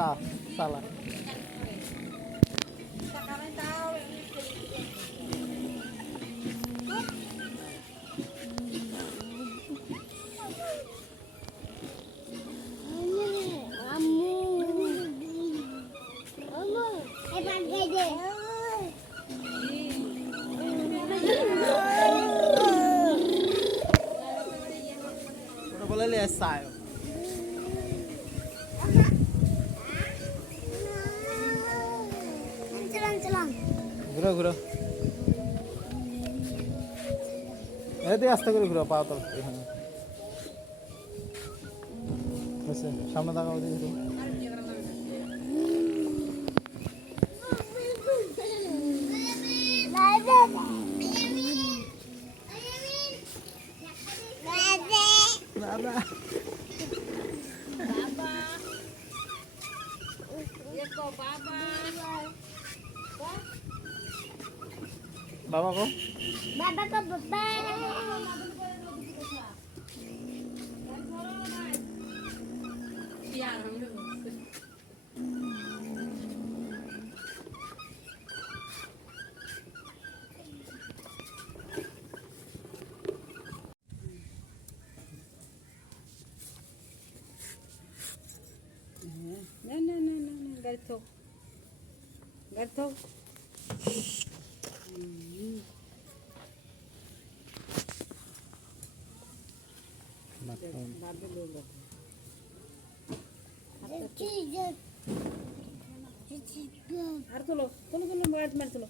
salah. Udah boleh lihat saya. ঘুরো এদিকে আস্তে করে ঘুরো পা তো এখানে সামনে তাকাও দিকে বাবা बाबा को बाबा No, Garto. Artulo, tolo maat martulo.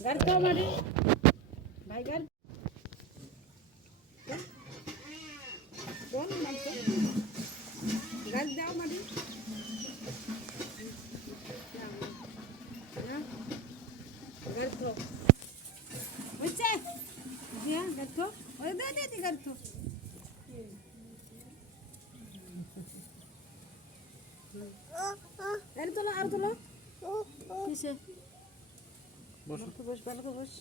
Garto mari. Bhai gar. Don marto. Gar dao mari. Garto. Oche. Dia garto. Oye de garto. Artulo. Kiसे? Bos balo bos.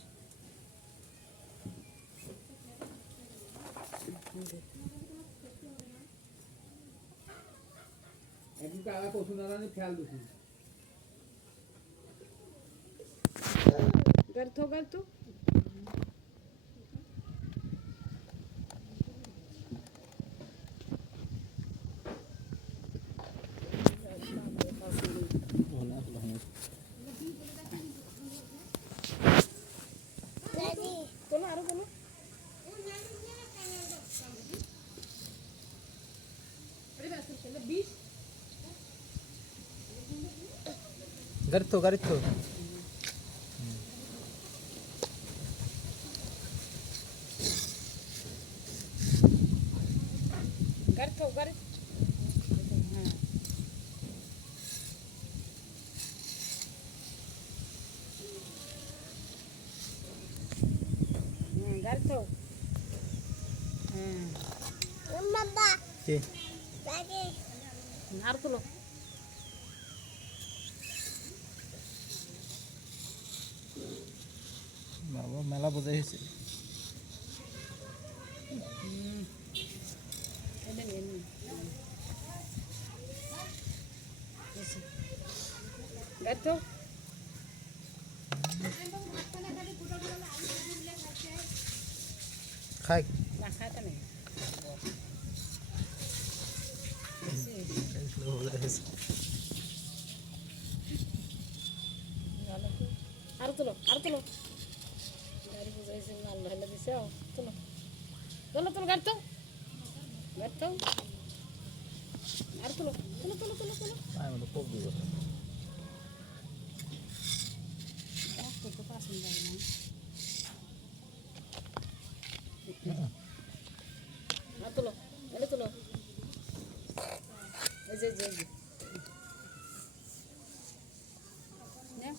একদিন টাকা পছন্দারানি খেয়াল দিছি Garto. Tolo aro tolo. Garito Garto. Garto. Mama. কি Lagi. Artulo. বাবা মেলা বোঝাই হয়েছে Garto. খাই Na khata nahi. Artulo. Dari buzaise Allah hela dise ao. Tolo Garto. Artulo. Tolo. আমি তো খুব দিব Aku pasin dai na. Artulo. Je. Ne?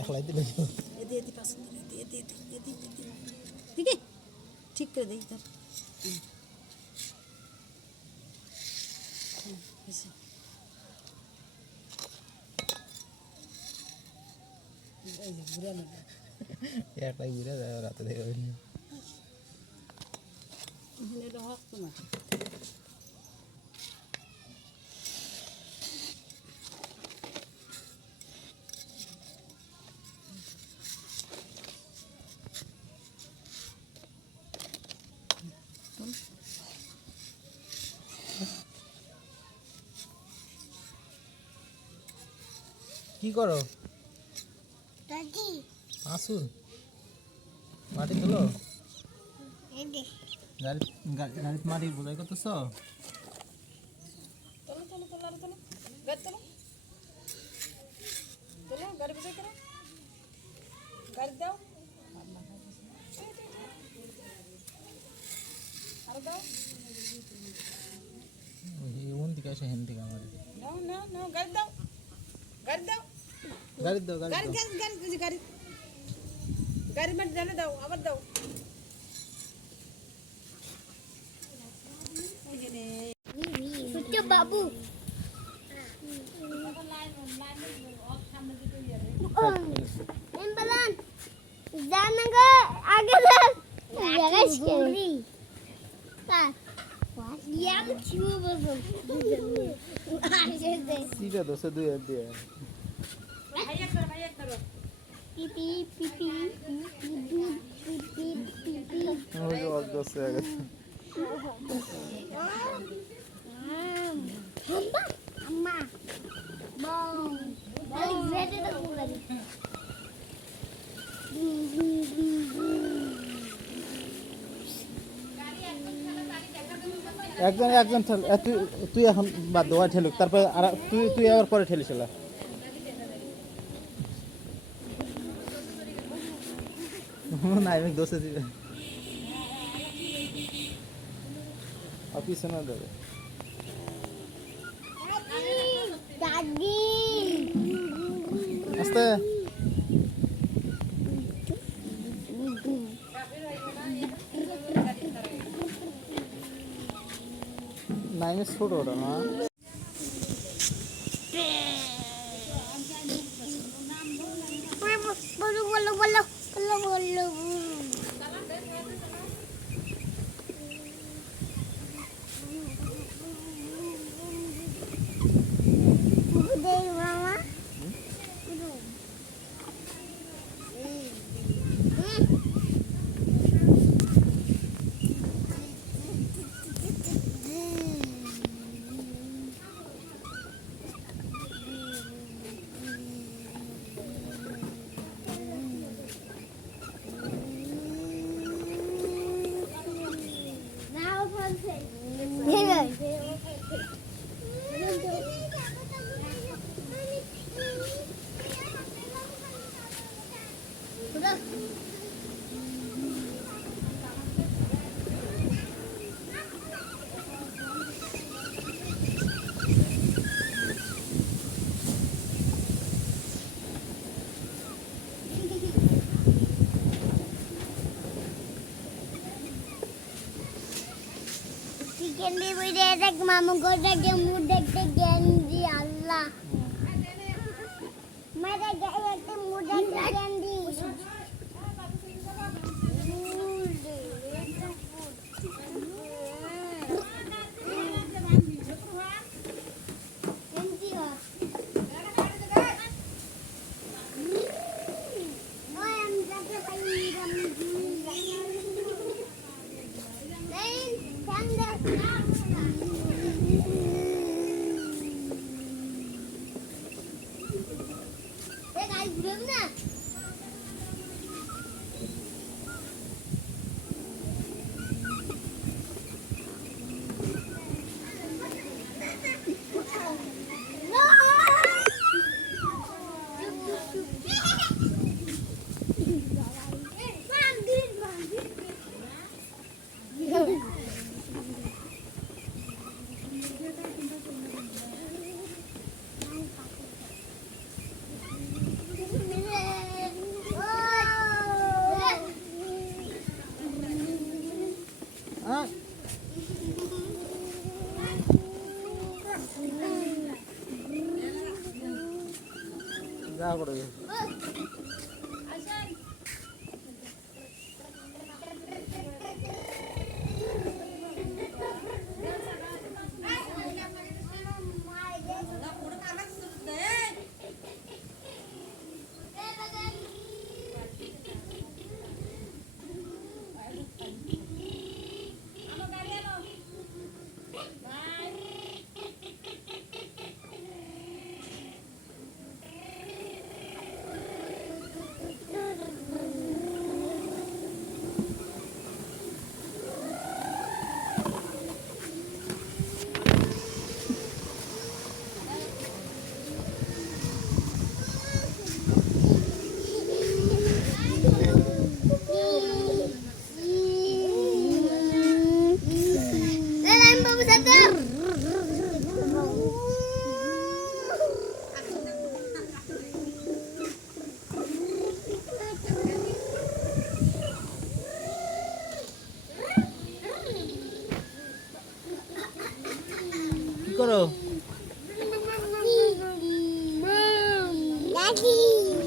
একলাই দিলে এদি পাসন এদি ঠিক আছে ঠিক করে দেই তার এসে এই যে বুড়া না একলাই ঘুরে যায় রাতে দেখবেন এখানে রহস্য তোমার কি করো দাদি আসুন মাটি তোলো এই দে গাড়ি মাটি বোঝাই করতেছ চলো চলো চলো আরো চলো গাড়ি চলো চলো গাড়ি বুঝাই করো গাড়ি দাও আরো দাও এমন দিকে আসে হেন দিকে আমার নাও নাও নাও গাড়ি দাও গাড়ি দাও গাড়ি দাও গাড়ি গাড়ি গাড়ি গাড়ি গাড়ি মাটি জানে দাও আবার দাও এই যে রে ছোট বাবু এমবালান জানাগো আগে যান জায়গায় স্টোরি কার ইয়াম চিউ বসুন আসে দে সিটা দোষে দুই হাত দিয়ে ভাইয়া করো পিপি পিপি পিপি পিপি পিপি ওই দোষে আগে আম্মা বং বং রেডি তো কুলারি একজন একজন তুই এখন বাদ দেওয়া ঠেলুক তারপর আর তুই আবার পরে ঠেলিছিল না আমি দোষে দিবে পিছনে দেবে দাদি আস্তে না আমি ছোট ওটা না বলো বলো বলো বলো বলো মামা চিকেন দিয়ে দেখ মামু গোটা মুখ দেখতে গেন্দি আল্লাহ মারা গায়ে মুখ দেখতে গেন্দি যা করে করো। Daddy.